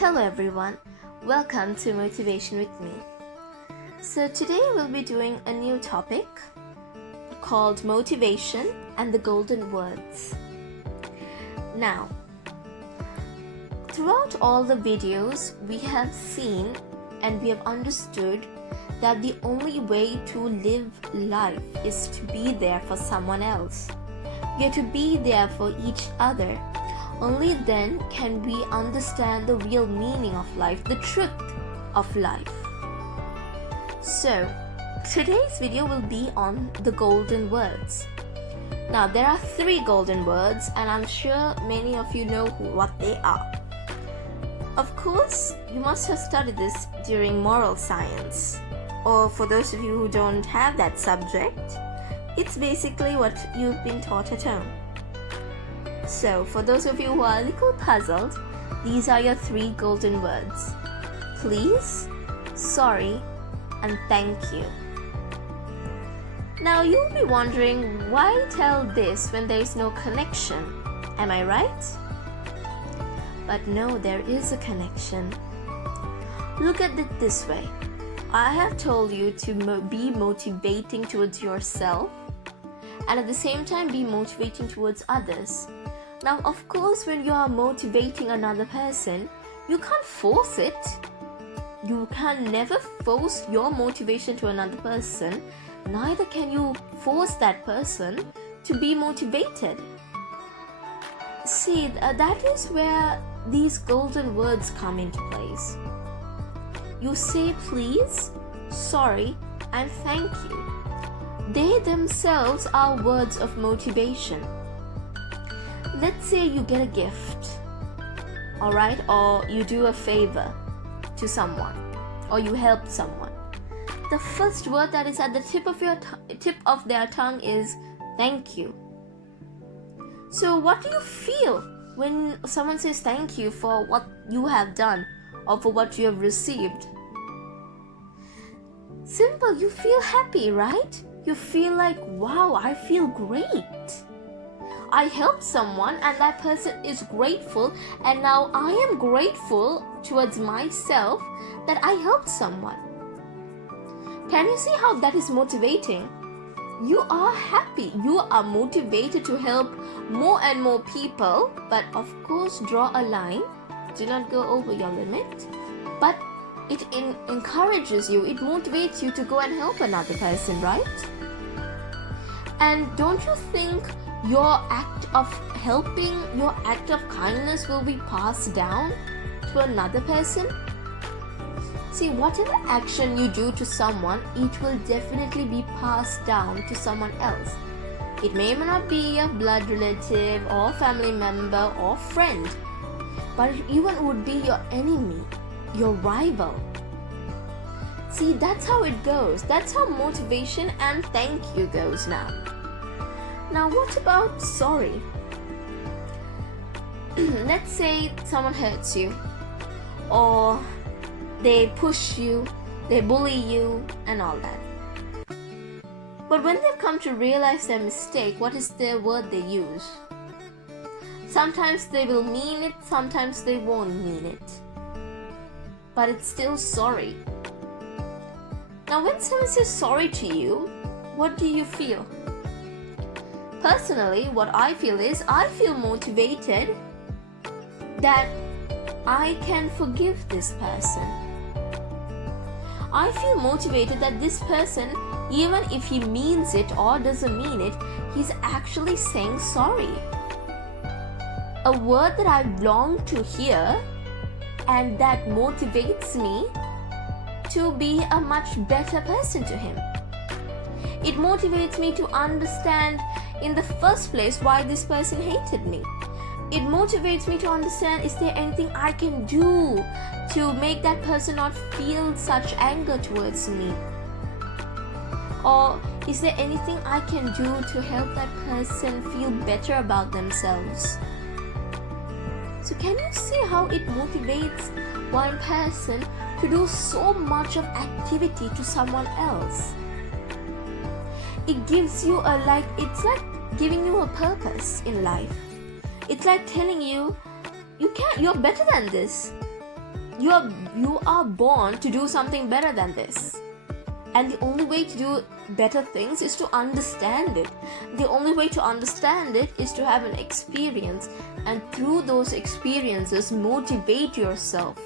Hello everyone, welcome to Motivation with me. So today we'll be doing a new topic called Motivation and the Golden Words. Now, throughout all the videos we have seen and we have understood that the only way to live life is to be there for someone else. We are to be there for each other. Only then can we understand the real meaning of life, the truth of life. So, today's video will be on the golden words. Now, there are 3 golden words, and I'm sure many of you know what they are. Of course, you must have studied this during moral science, or for those of you who don't have that subject, it's basically what you've been taught at home. So, for those of you who are a little puzzled, these are your 3 golden words. Please, sorry, and thank you. Now, you'll be wondering, why tell this when there is no connection? Am I right? But no, there is a connection. Look at it this way. I have told you to be motivating towards yourself and at the same time be motivating towards others. Now, of course, when you are motivating another person, you can't force it. You can never force your motivation to another person. Neither can you force that person to be motivated. See, that is where these golden words come into place. You say please, sorry, and thank you. They themselves are words of motivation. Let's say you get a gift, alright, or you do a favor to someone, or you help someone. The first word that is at the tip of their tongue is thank you. So what do you feel when someone says thank you for what you have done or for what you have received? Simple, you feel happy, right? You feel like, wow, I feel great. I helped someone and that person is grateful, and now I am grateful towards myself that I helped someone. Can you see how that is motivating? You are happy, you are motivated to help more and more people, but of course draw a line. Do not go over your limit, but it encourages you, it motivates you to go and help another person, right? And don't you think your act of helping, your act of kindness will be passed down to another person? See, whatever action you do to someone, it will definitely be passed down to someone else. It may not be a blood relative or family member or friend, but it even would be your enemy, your rival. See, that's how it goes. That's how motivation and thank you goes now. Now, what about sorry? Let's say someone hurts you, or they push you, they bully you, and all that. But when they've come to realize their mistake, what is the word they use? Sometimes they will mean it, sometimes they won't mean it. But it's still sorry. Now, when someone says sorry to you, what do you feel? Personally, what I feel is, I feel motivated that I can forgive this person. I feel motivated that this person, even if he means it or doesn't mean it, he's actually saying sorry. A word that I long to hear and that motivates me to be a much better person to him. It motivates me to understand in the first place why this person hated me. It motivates me to understand, is there anything I can do to make that person not feel such anger towards me? Or is there anything I can do to help that person feel better about themselves? So can you see how it motivates one person to do so much of activity to someone else? It gives you it's like giving you a purpose in life. It's like telling you, you're better than this. You are born to do something better than this. And the only way to do better things is to understand it. The only way to understand it is to have an experience, and through those experiences, motivate yourself.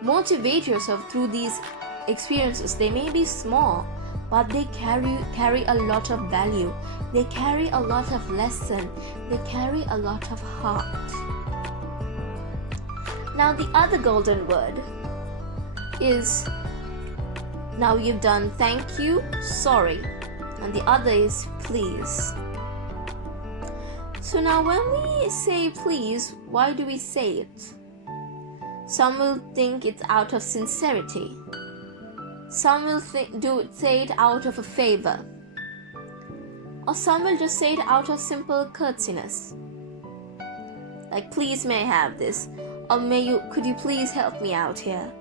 Motivate yourself through these experiences. They may be small, but they carry a lot of value. They carry a lot of lesson. They carry a lot of heart. Now the other golden word is, now you've done thank you, sorry, and the other is please. So now when we say please, why do we say it? Some will think it's out of sincerity. Some will say it out of a favor. Or some will just say it out of simple courtesiness. Like, please may I have this? Or could you please help me out here?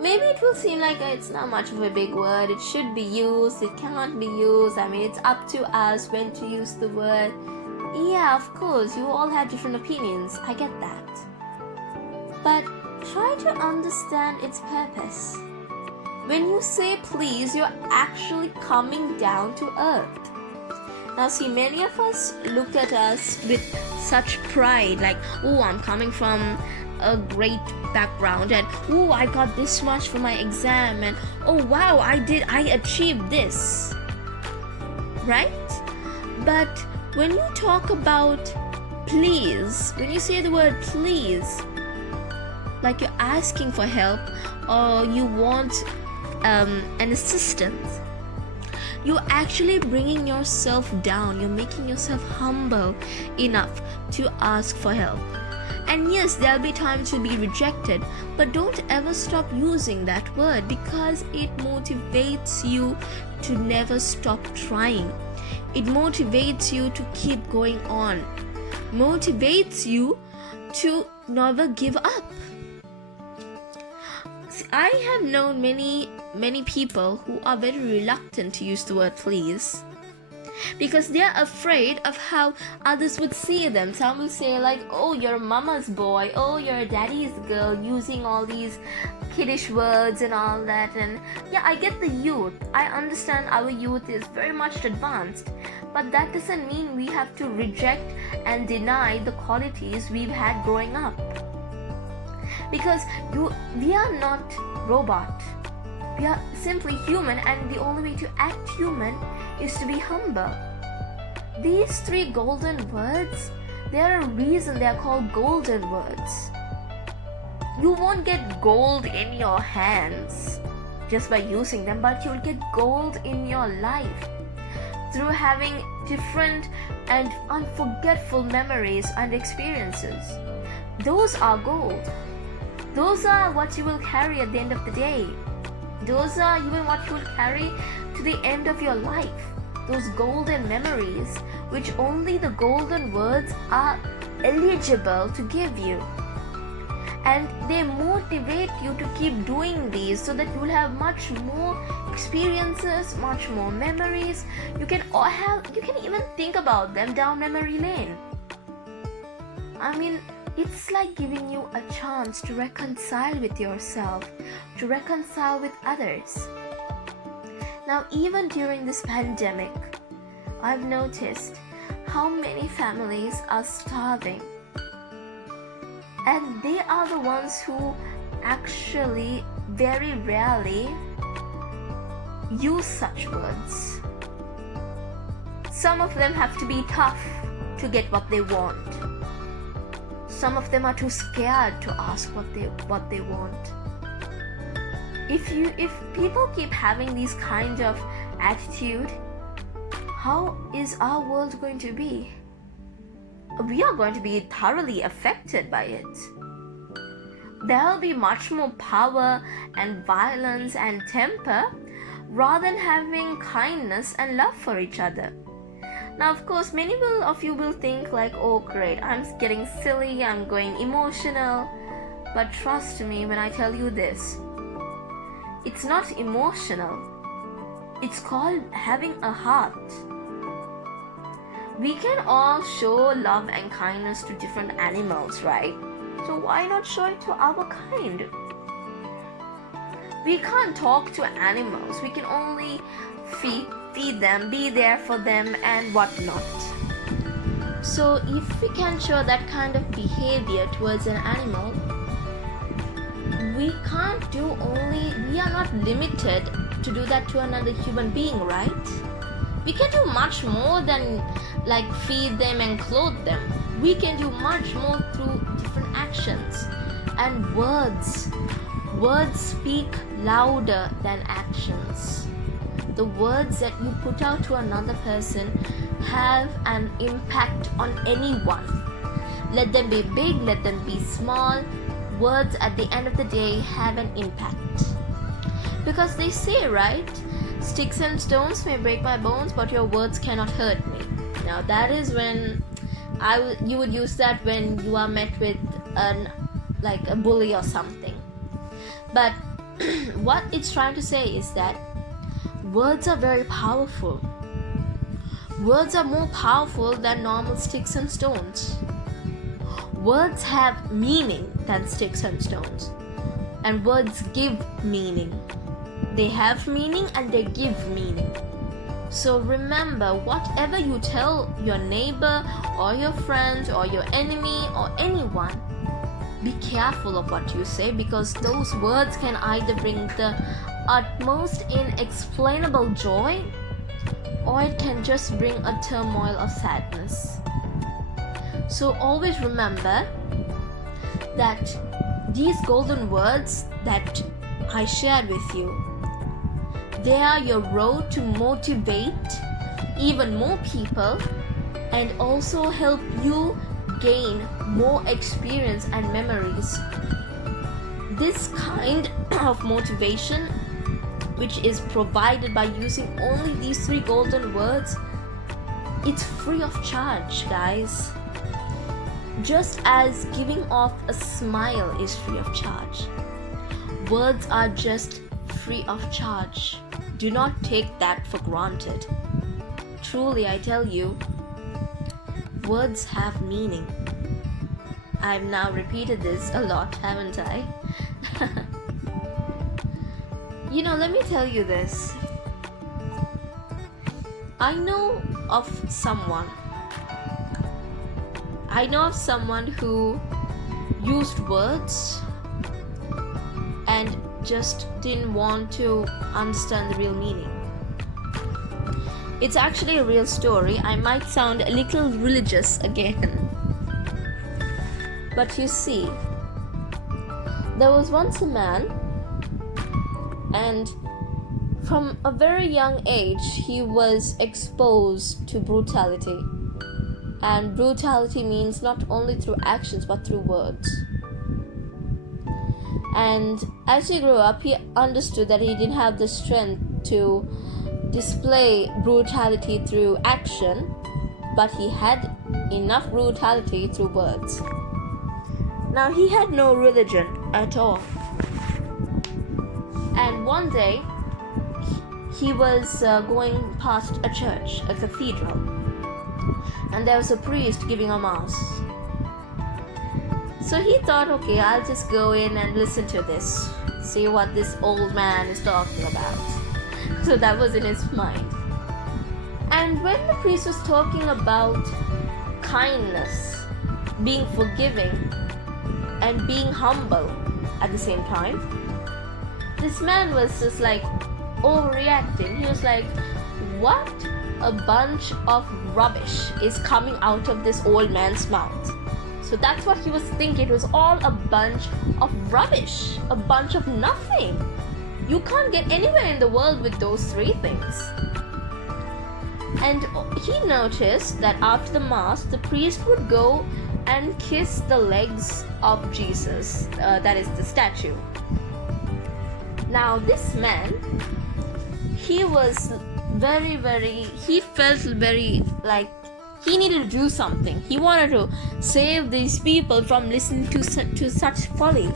Maybe it will seem like it's not much of a big word. It should be used. It cannot be used. I mean, it's up to us when to use the word. Yeah, of course, you all have different opinions. I get that. But try to understand its purpose. When you say please, you're actually coming down to earth. Now see, many of us look at us with such pride, like, oh, I'm coming from a great background, and oh, I got this much for my exam, and oh wow, I achieved this, right? But when you talk about please, when you say the word please, like you're asking for help or you want an assistance, you're actually bringing yourself down. You're making yourself humble enough to ask for help. And yes, there'll be times you'll be rejected, but don't ever stop using that word, because it motivates you to never stop trying. It motivates you to keep going on. Motivates you to never give up. See, I have known many people who are very reluctant to use the word please, because they're afraid of how others would see them. Some will say like, oh, you're mama's boy, oh, you're daddy's girl, using all these kiddish words and all that. And yeah, I get the youth. I understand our youth is very much advanced, but that doesn't mean we have to reject and deny the qualities we've had growing up. Because we are not robot. We are simply human, and the only way to act human is to be humble. These three golden words, there are a reason they are called golden words. You won't get gold in your hands just by using them, but you'll get gold in your life through having different and unforgettable memories and experiences. Those are gold. Those are what you will carry at the end of the day. Those are even what you will carry to the end of your life. Those golden memories, which only the golden words are eligible to give you. And they motivate you to keep doing these, so that you will have much more experiences, much more memories. You can even think about them down memory lane. I mean, it's like giving you a chance to reconcile with yourself, to reconcile with others. Now, even during this pandemic, I've noticed how many families are starving. And they are the ones who actually very rarely use such words. Some of them have to be tough to get what they want. Some of them are too scared to ask what they want. If people keep having these kind of attitude, how is our world going to be? We are going to be thoroughly affected by it. There will be much more power and violence and temper, rather than having kindness and love for each other. Now, of course, many of you will think like, oh great, I'm getting silly, I'm going emotional. But trust me when I tell you this, it's not emotional. It's called having a heart. We can all show love and kindness to different animals, right? So why not show it to our kind? We can't talk to animals. We can only feed them, be there for them, and whatnot. So if we can show that kind of behavior towards an animal, we are not limited to do that to another human being, right? We can do much more than like feed them and clothe them. We can do much more through different actions and words. Words speak louder than actions. The words that you put out to another person have an impact on anyone. Let them be big, let them be small. Words at the end of the day have an impact. Because they say, right? Sticks and stones may break my bones, but your words cannot hurt me. Now that is when you would use that when you are met with a bully or something. But what it's trying to say is that words are very powerful. Words are more powerful than normal sticks and stones. Words have meaning than sticks and stones. And words give meaning. They have meaning and they give meaning. So remember, whatever you tell your neighbor or your friends or your enemy or anyone, be careful of what you say, because those words can either bring the utmost inexplainable joy, or it can just bring a turmoil of sadness. So always remember that these golden words that I shared with you, they are your road to motivate even more people and also help you gain more experience and memories. This kind of motivation, which is provided by using only these 3 golden words, it's free of charge, guys. Just as giving off a smile is free of charge, words are just free of charge. Do not take that for granted. Truly, I tell you, words have meaning. I've now repeated this a lot, haven't I? Let me tell you this. I know of someone who used words and just didn't want to understand the real meaning. It's actually a real story. I might sound a little religious again. But you see, there was once a man, and from a very young age he was exposed to brutality. And brutality means not only through actions but through words. And as he grew up, he understood that he didn't have the strength to display brutality through action, but he had enough brutality through words. Now, he had no religion at all. And one day, he was going past a church, a cathedral, and there was a priest giving a mass. So he thought, okay, I'll just go in and listen to this, see what this old man is talking about. So that was in his mind. And when the priest was talking about kindness, being forgiving, and being humble at the same time, this man was just like overreacting. He was like, what a bunch of rubbish is coming out of this old man's mouth. So that's what he was thinking. It was all a bunch of rubbish, a bunch of nothing. You can't get anywhere in the world with those 3 things. And he noticed that after the mass, the priest would go and kiss the legs of Jesus, that is the statue. Now this man, he was he felt very like he needed to do something. He wanted to save these people from listening to such folly.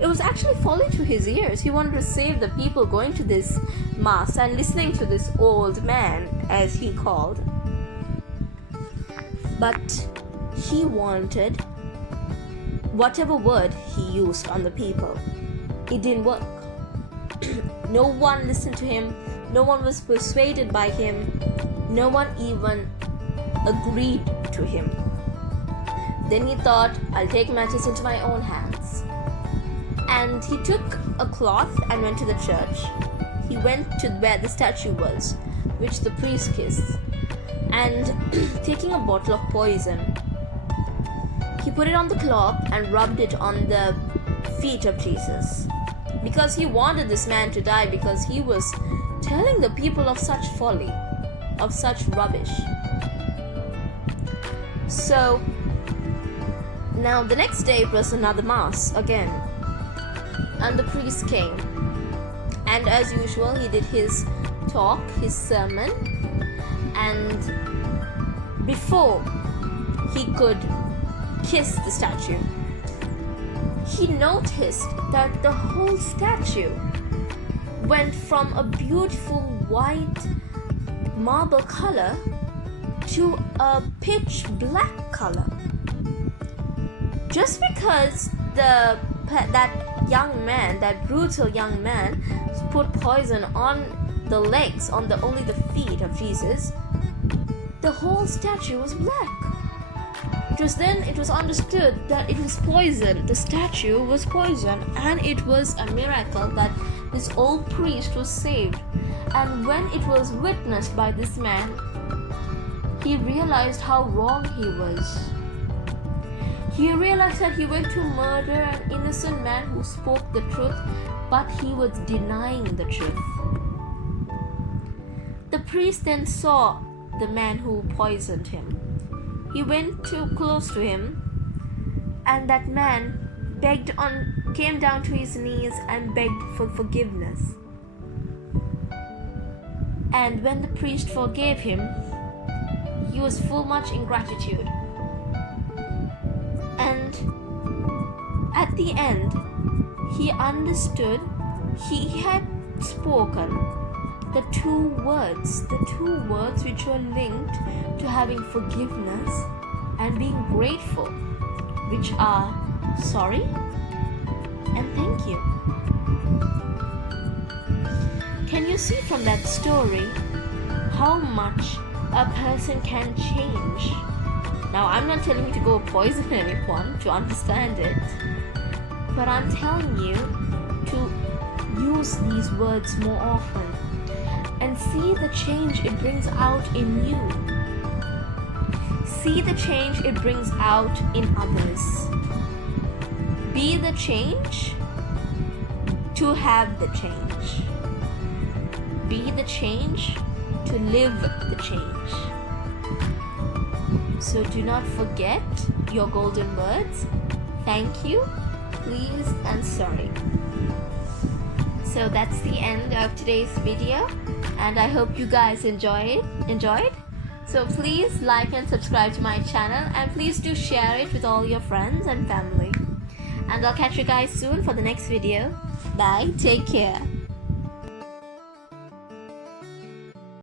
It was actually folly to his ears. He wanted to save the people going to this mass and listening to this old man, as he called. But he wanted whatever word he used on the people, it didn't work. No one listened to him, no one was persuaded by him, no one even agreed to him. Then he thought, I'll take matters into my own hands. And he took a cloth and went to the church. He went to where the statue was, which the priest kissed, and taking a bottle of poison, he put it on the cloth and rubbed it on the feet of Jesus, because he wanted this man to die, because he was telling the people of such folly, of such rubbish. So now the next day it was another mass again, and the priest came, and as usual he did his talk, his sermon, and before he could kiss the statue, he noticed that the whole statue went from a beautiful white marble color to a pitch black color. Just because that young man, that brutal young man, put poison on the legs, on only the feet of Jesus, the whole statue was black. It was understood that it was poison. The statue was poison, and it was a miracle that this old priest was saved. And when it was witnessed by this man, he realized how wrong he was. He realized that he went to murder an innocent man who spoke the truth, but he was denying the truth. The priest then saw the man who poisoned him. He went too close to him, and that man came down to his knees and begged for forgiveness. And when the priest forgave him, he was full much in gratitude. And at the end, he understood, he had spoken the two words which were linked to having forgiveness and being grateful, which are sorry and thank you. Can you see from that story how much a person can change? Now, I'm not telling you to go poison anyone to understand it, but I'm telling you to use these words more often and see the change it brings out in you. See the change it brings out in others. Be the change to have the change. Be the change to live the change. So do not forget your golden words. Thank you, please, and sorry. So that's the end of today's video, and I hope you guys enjoyed. So please like and subscribe to my channel, and please do share it with all your friends and family. And I'll catch you guys soon for the next video. Bye, take care.